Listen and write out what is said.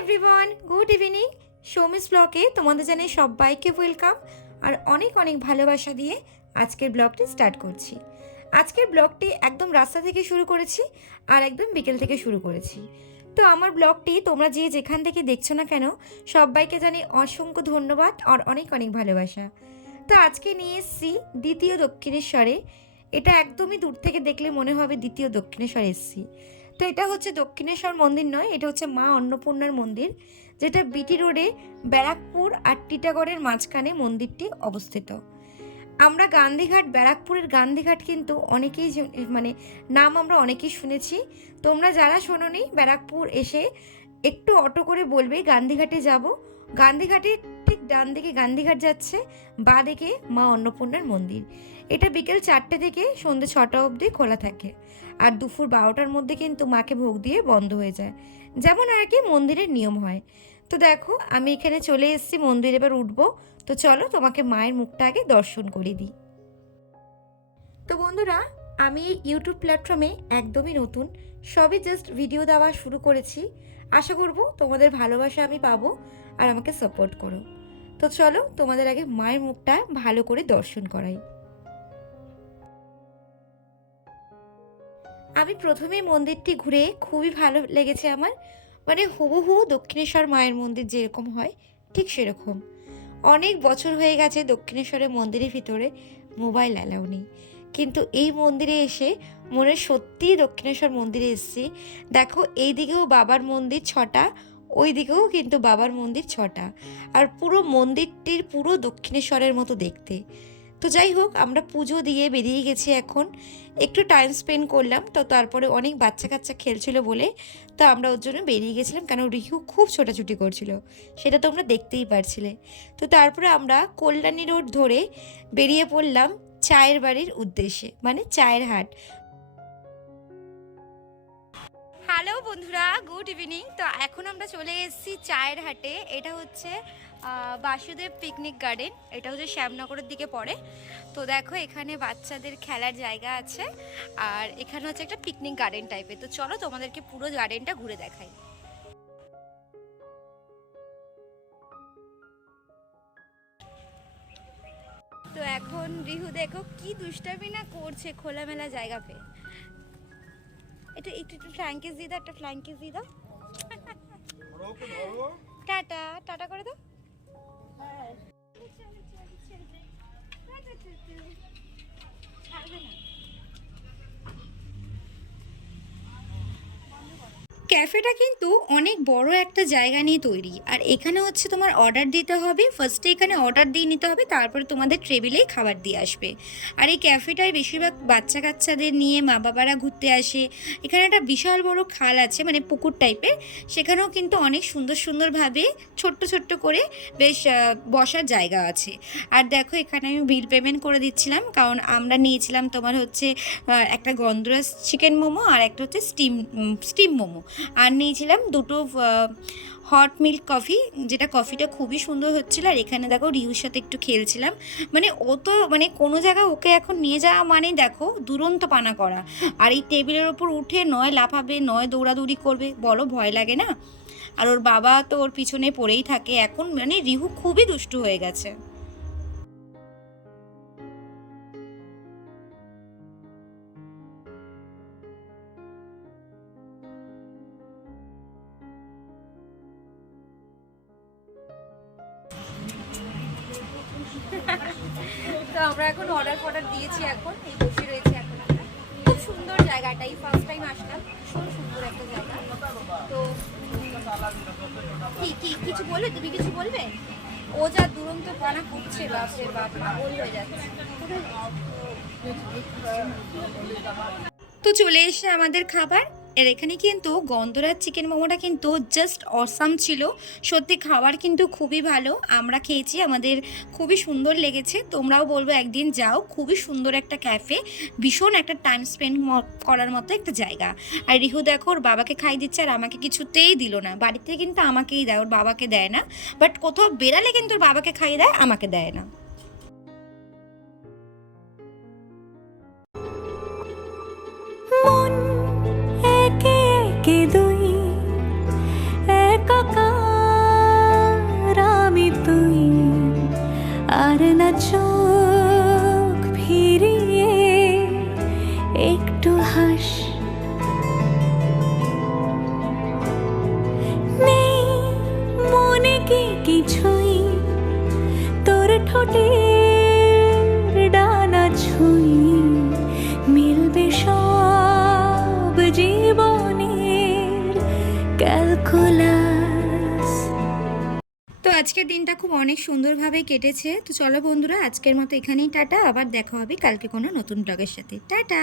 Everyone, good evening. Soumi's ব্লগে তোমাদের জানাই সবাইকে ওয়েলকাম আর অনেক অনেক ভালোবাসা দিয়ে আজকের ব্লগটি স্টার্ট করছি। আজকের ব্লগটি একদম রাস্তা থেকে শুরু করেছি আর একদম বিকেল থেকে শুরু করেছি। তো আমার ব্লগটি তোমরা যে যেখান থেকে দেখছো না কেন সবাইকে জানাই অসংখ্য ধন্যবাদ আর অনেক অনেক ভালোবাসা। তো আজকে নিয়ে এসেছি দ্বিতীয় দক্ষিণেশ্বরে। এটা একদমই দূর থেকে দেখলে মনে হবে দ্বিতীয় দক্ষিণেশ্বর এসেছি। তো এটা হচ্ছে দক্ষিণেশ্বর মন্দির নয়, এটা হচ্ছে মা অন্নপূর্ণার মন্দির, যেটা বিটি রোডে ব্যারাকপুর আর টিটাগড়ের মাঝখানে মন্দিরটি অবস্থিত। আমরা গান্ধীঘাট, ব্যারাকপুরের গান্ধীঘাট কিন্তু অনেকেই মানে নাম আমরা অনেকেই শুনেছি। তোমরা যারা শোনোনি, ব্যারাকপুর এসে একটু অটো করে বলবে গান্ধীঘাটে যাব। গান্ধীঘাটের ঠিক ডান দিকে গান্ধীঘাট যাচ্ছে, বাঁ দিকে মা অন্নপূর্ণার মন্দির। এটা বিকেল 4টে থেকে সন্ধ্যে 6টা অবধি খোলা থাকে আর দুপুর 12টার মধ্যে কিন্তু মাকে ভোগ দিয়ে বন্ধ হয়ে যায়, যেমন আর কি মন্দিরের নিয়ম হয়। তো দেখো আমি এখানে চলে এসেছি, মন্দির এবার উঠবো। তো চলো তোমাকে মায়ের মুখটা আগে দর্শন করে দিই। তো বন্ধুরা, আমি ইউটিউব প্ল্যাটফর্মে একদমই নতুন, সবই জাস্ট ভিডিও দেওয়া শুরু করেছি। আশা করব তোমাদের ভালোবাসা আমি পাবো আর আমাকে সাপোর্ট করো। তো চলো তোমাদের আগে মায়ের মুখটা ভালো করে দর্শন করাই। আমি প্রথমেই মন্দিরটি ঘুরে খুবই ভালো লেগেছে আমার, মানে হুবহু দক্ষিণেশ্বর মায়ের মন্দির যেরকম হয় ঠিক সেরকম। অনেক বছর হয়ে গেছে দক্ষিণেশ্বরের মন্দিরের ভিতরে মোবাইল অ্যালাউ নেই, কিন্তু এই মন্দিরে এসে মনে সত্যিই দক্ষিণেশ্বর মন্দিরে এসেছি। দেখো এই দিকেও বাবার মন্দির 6টা, ওই দিকেও কিন্তু বাবার মন্দির 6টা, আর পুরো মন্দিরটির পুরো দক্ষিণেশ্বরের মতো দেখতে। তো যাই হোক, আমরা পুজো দিয়ে বেরিয়ে গেছি, এখন একটু টাইম স্পেন্ড করলাম। তো তারপরে অনেক বাচ্চা কাচ্চা খেলছিল বলে তো আমরা ওর জন্য বেরিয়ে গেছিলাম, কেন রিহু খুব ছোটাছুটি করছিল, সেটা তোমরা দেখতেই পারছিলে। তো তারপরে আমরা কল্যাণী রোড ধরে বেরিয়ে পড়লাম চায়ের বাড়ির উদ্দেশ্যে, মানে চায়ের হাট। হ্যালো বন্ধুরা, গুড ইভিনিং। তো এখন আমরা চলে এসেছি চায়ের হাটে। এটা হচ্ছে বাসুদেব পিকনিক গার্ডেন, এটা হচ্ছে শ্যামনগরের দিকে পড়ে। তো দেখো এখানে বাচ্চাদের খেলার জায়গা আছে আর এখানে হচ্ছে একটা পিকনিক গার্ডেন টাইপের। তো চলো তোমাদেরকে পুরো গার্ডেনটা ঘুরে দেখাই। তো এখন রিহু দেখো কি দুষ্টামি না করছে খোলামেলা জায়গা পেয়ে। এটা একটু একটু ফ্ল্যাঙ্কিস দিয়ে দাও, একটা ফ্ল্যাঙ্কিস দিয়ে দাও। টাটা টাটা করে দাও। ক্যাফেটা কিন্তু অনেক বড় একটা জায়গা নিয়ে তৈরি, আর এখানে হচ্ছে তোমার অর্ডার দিতে হবে। ফার্স্টে এখানে অর্ডার দিয়ে নিতে হবে, তারপরে তোমাদের টেবিলেই খাবার দিয়ে আসবে। আর এই ক্যাফেটায় বেশিরভাগ বাচ্চা কাচ্চাদের নিয়ে মা বাবারা ঘুরতে আসে। এখানে একটা বিশাল বড় খাল আছে, মানে পুকুর টাইপের, সেখানেও কিন্তু অনেক সুন্দর সুন্দরভাবে ছোট্ট ছোট্ট করে বেশ বসার জায়গা আছে। আর দেখো এখানে আমি বিল পেমেন্ট করে দিচ্ছিলাম, কারণ আমরা নিয়েছিলাম তোমার হচ্ছে একটা গন্ধরাজ চিকেন মোমো আর একটা হচ্ছে স্টিম মোমো, আর নিয়েছিলাম দুটো হট মিল্ক কফি, যেটা কফিটা খুবই সুন্দর হচ্ছিল। আর এখানে দেখো রিহুর সাথে একটু খেলছিলাম, মানে ও তো মানে কোনো জায়গায় ওকে এখন নিয়ে যাওয়া মানে দেখো দুরন্ত পানা করা। আর এই টেবিলের ওপর উঠে নয় লাফাবে নয় দৌড়াদৌড়ি করবে, বলো ভয় লাগে না? আর ওর বাবা তো ওর পিছনে পড়েই থাকে। এখন মানে রিহু খুবই দুষ্টু হয়ে গেছে। তো আমরা এখন অর্ডার দিয়েছি, এখন এই বসে রয়েছে। এখন আমরা খুব সুন্দর জায়গাটাই ফার্স্ট টাইম আসলাম, ভীষণ সুন্দর একটা জায়গা। তো কি কিছু বলবে, তুমি কিছু বলবে? ও যা দুরন্ত পানা করছে, বাপরে বাপ, পাগল হয়ে যাচ্ছে। তো চলে এসে আমাদের খাবার। এর এখানে কিন্তু গন্ধরাজ চিকেন মোমোটা কিন্তু জাস্ট অসাম ছিল, সত্যি খাবার কিন্তু খুবই ভালো। আমরা খেয়েছি, আমাদের খুবই সুন্দর লেগেছে। তোমরাও বলবো একদিন যাও, খুবই সুন্দর একটা ক্যাফে, ভীষণ একটা টাইম স্পেন্ড করার মতো একটা জায়গা। আর রিহু দেখো ওর বাবাকে খাই দিচ্ছে, আর আমাকে কিছুতেই দিল না। বাড়িতে কিন্তু আমাকেই দেয়, ওর বাবাকে দেয় না, বাট কোথাও বেরালে কিন্তু ওর বাবাকে খাইয়ে দেয়, আমাকে দেয় না। মন একে একে দুই একা চোখ ফিরিয়ে একটু হাস, নেই মনে কি কিছুই, তোর ঠোঁটের ডানা ছুঁই, মিলবে সব জীবনের ক্যালকুলাস। তো আজকের দিনটা খুব অনেক সুন্দরভাবে কেটেছে। তো চলো বন্ধুরা, আজকের মতো এখানেই টাটা। আবার দেখা হবে কালকে কোনো নতুন ব্লগের সাথে। টাটা।